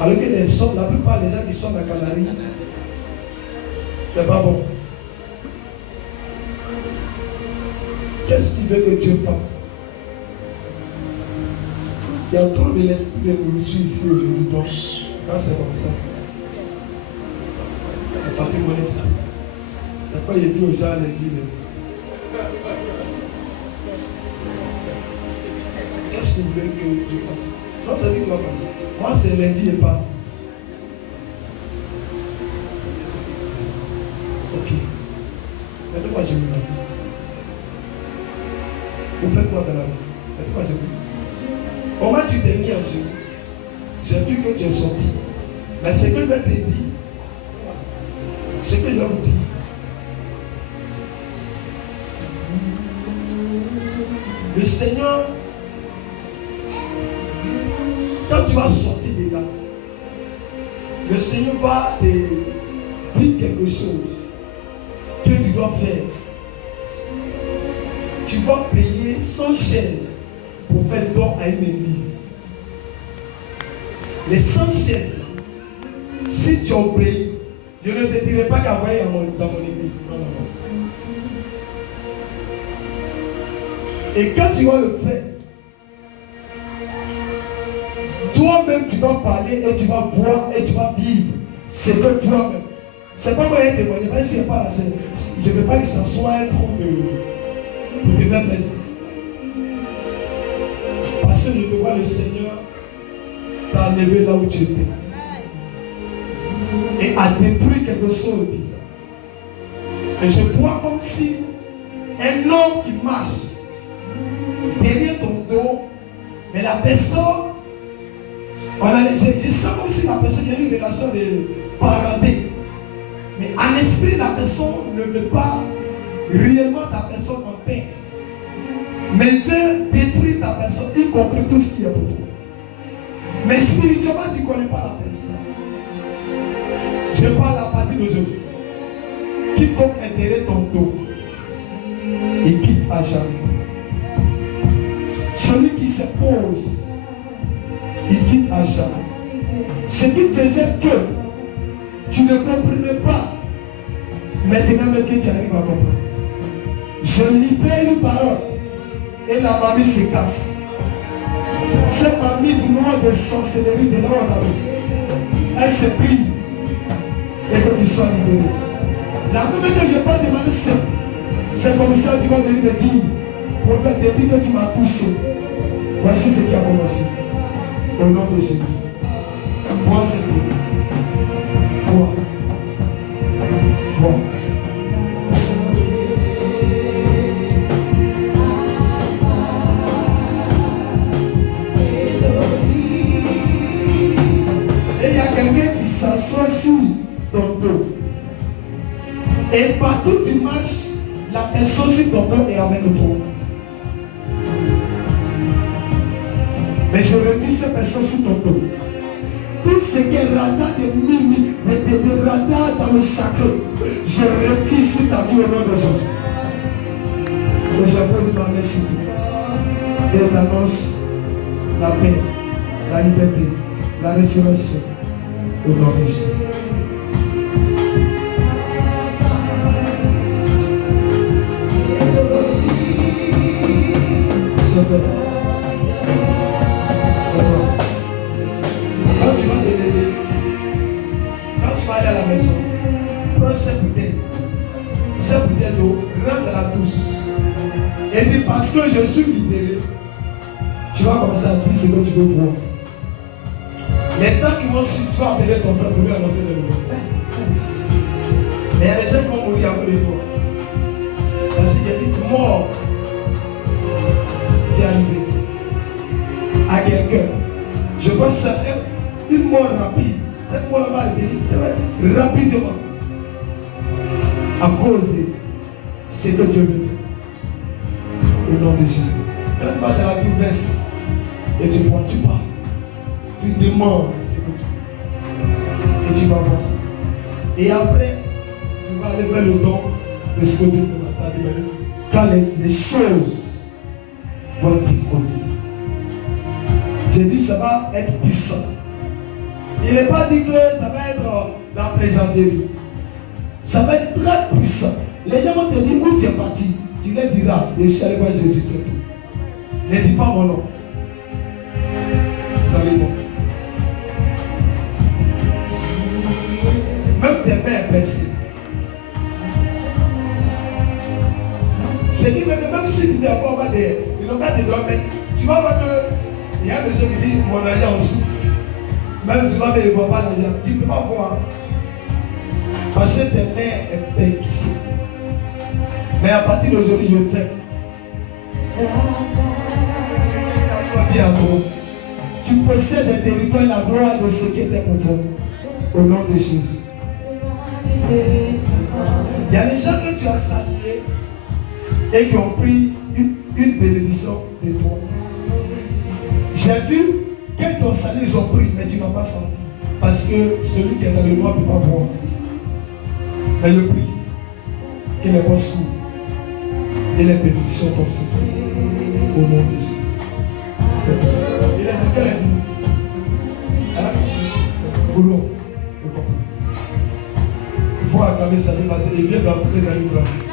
Alors que la plupart des gens qui sont à Canaries, c'est pas bon. Qu'est-ce qu'il veut que Dieu fasse? Il y a trop de l'esprit de nourriture ici aujourd'hui. Donc, quand c'est comme ça, c'est pratiquement ça. C'est quoi il dit aux gens lundi? Qu'est-ce que vous voulez que Dieu fasse? Non, c'est lui qui va parler. Moi, c'est lundi et pas. Ok. Maintenant, moi, je me lave. Vous faites quoi dans la vie? Maintenant, moi, je me lave. Comment tu t'es mis en jeu? J'ai vu que tu es sorti. Mais ce que je te dis, ce que l'homme dit, le Seigneur, quand tu vas sortir de là, le Seigneur va te dire quelque chose que tu dois faire. Tu vas payer 100 chaînes pour faire don à une église. Les 100 chaises, si tu obéis, je ne te dirai pas qu'envoyer dans mon église. Non, non, non. Et quand tu vas le faire, toi-même tu vas parler et tu vas voir et tu vas vivre. C'est que toi-même. C'est pas moi qui témoigner, même si pas là, je ne veux pas que ça soit un truc de te faire plaisir. Parce que je te vois le Seigneur t'a enlevé là où tu étais. Et a détruit quelque chose de bizarre. Et je vois comme si un homme qui marche derrière ton dos, mais la personne, je sens comme si la personne a une relation de parenté. Mais en esprit, la personne ne veut pas réellement ta personne en paix. Mais veut détruire ta personne, y compris tout ce qui est pour toi. Mais spirituellement, tu ne connais pas la personne. Je parle à partir d'aujourd'hui. Quiconque est derrière ton dos, il quitte à jamais. Celui qui se pose, il quitte à jamais. Ce qui faisait que tu ne comprenais pas, maintenant que tu arrives à comprendre. Je libère une parole et la mamie se casse. Cette mamie du nom de sorcellerie de l'ordre, elle se brise et que tu sois libéré. La même que je n'ai pas demandé, c'est comme ça que tu vas venir me dire, prophète, depuis que tu m'as touché, voici ce qui a commencé. Au nom de Jésus. Bois cette eau. Bois. Bois. Et il y a quelqu'un qui s'assoit sur ton dos. Et partout où tu marches, la personne sur ton dos est avec toi. Mais je retire cette personne sur ton dos. Tout ce qui est radar de mimi, de radar dans le sacré, je retire sur ta vie au nom de Jésus. Et je pose ma main sur toi. Et j'annonce la paix, la liberté, la résurrection au nom de Jésus. Quand tu vas aller à la maison, prends cette bouteille d'eau, rentre dans la douce. Et dis parce que je suis libéré, tu vas commencer à dire ce que tu veux voir. Les temps qui vont suivre, tu vas appeler ton frère pour lui annoncer le nouveau. Mais il y a des gens qui vont mourir à cause de toi. Parce qu'il y a une mort qui est arrivée à quelqu'un. Je vois ça, une mort rapide. Cette mort va arriver très rapidement. À cause de ce que Dieu veut faire. Au nom de Jésus. Quand tu vas dans la diverse et tu vois, tu parles. Tu demandes ce que tu veux. Et tu vas voir ça. Et après, tu vas aller vers le don de ce que Dieu t'a demandé. Quand les choses vont être connues. J'ai dit ça va être puissant. Il n'est pas dit que ça va être la plaisanterie. Ça va être très puissant. Les gens vont te dire où tu es parti. Tu leur diras, je suis allé voir Jésus, c'est tout. Ne dis pas mon nom. Salut moi. Même tes mains baissées. C'est dit que même si tu n'es pas avoir des domaines, tu vas voir que il y a des gens qui disent mon argent souffre. Même si tu ne vois pas l'argent, tu ne peux pas voir. Parce que tes mains baissées. Mais à partir d'aujourd'hui, je fais. Tu possèdes des territoires et la gloire de ce qui était pour toi. Au nom de Jésus. Il y a des gens que tu as salués et qui ont pris une bénédiction de toi. J'ai vu, quand ils t'ont salué, ils ont pris, mais tu n'as pas senti. Parce que celui qui est dans le noir ne peut pas voir. Mais le prix, qu'il n'est pas sourd. Et les bénédictions comme ça. Au nom de Jésus. C'est vrai. Il a dit, quelle est dit? Hein? Boulot. Il faut acclamer sa vie parce qu'il vient d'entrer dans une grâce.